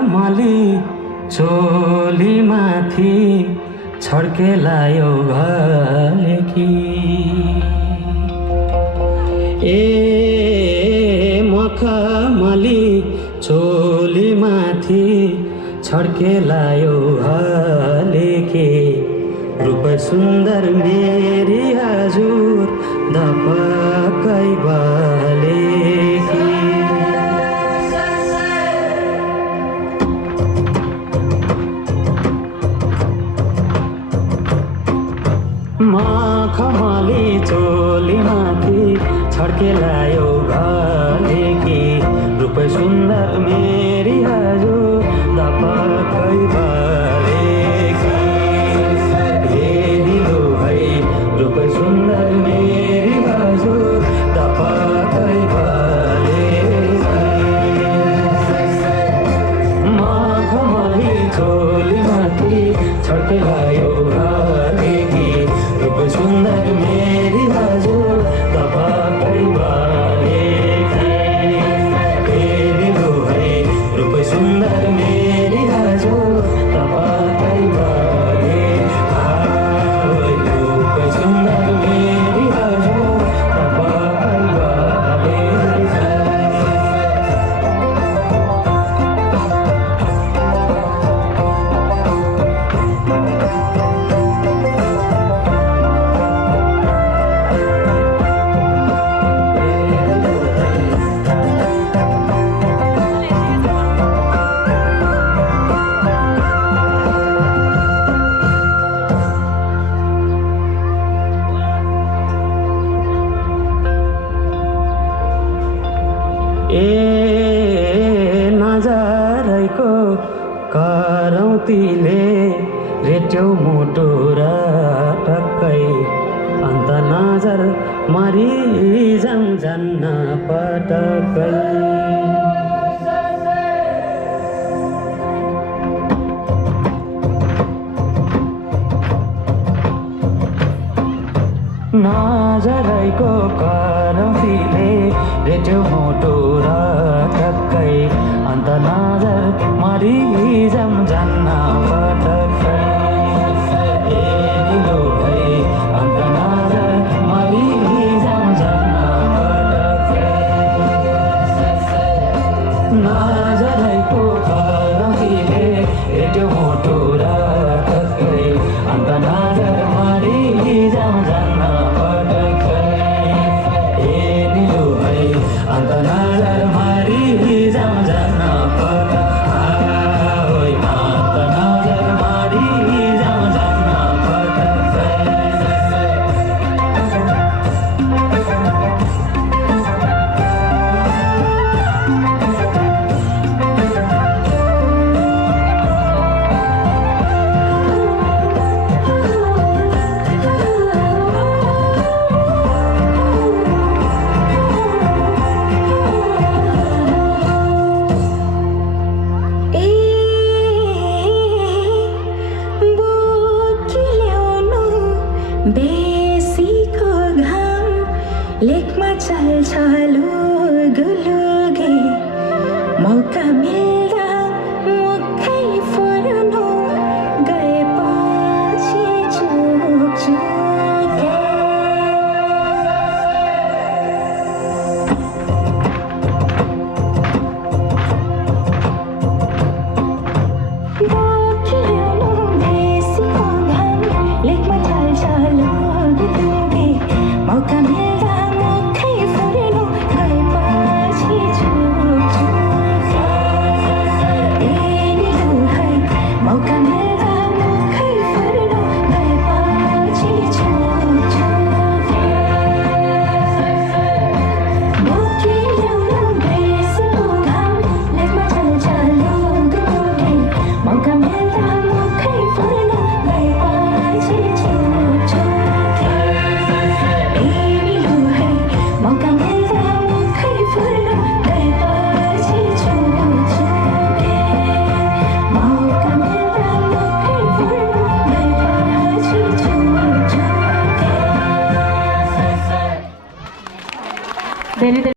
मखमली चोलीमाथि छड्केलायो घलेकी ए मखमली चोलीमाथि छड्केलायो घलेकी रूप सुन्दर मेरी हजुर दपकै बलेकी मखमली चोलीमाथि छड्केलायो घलेकी रूप सुन्दर मेरी हजुर दपकै बलेकी हेरिलो है रूप सुन्दर मेरी हजुर दपकै बलेकी मखमली चोलीमाथि छड्केलायो घलेकी रूप सुन्दर मेरी हजुर दपकै बलेकी हेरिलो है रूप सुन्दर मेरी हजुर दपकै बलेकी रूप सुन्दर मेरी हजुर दपकै बलेकी ए नजरैको करौतीले रेट्यौ मुटु र टक्कै अन्त नजर मरिजाउँ जान्न पटक्कै नजरैको करौतीले रेट्यौ मुटु र टक्कै अन्त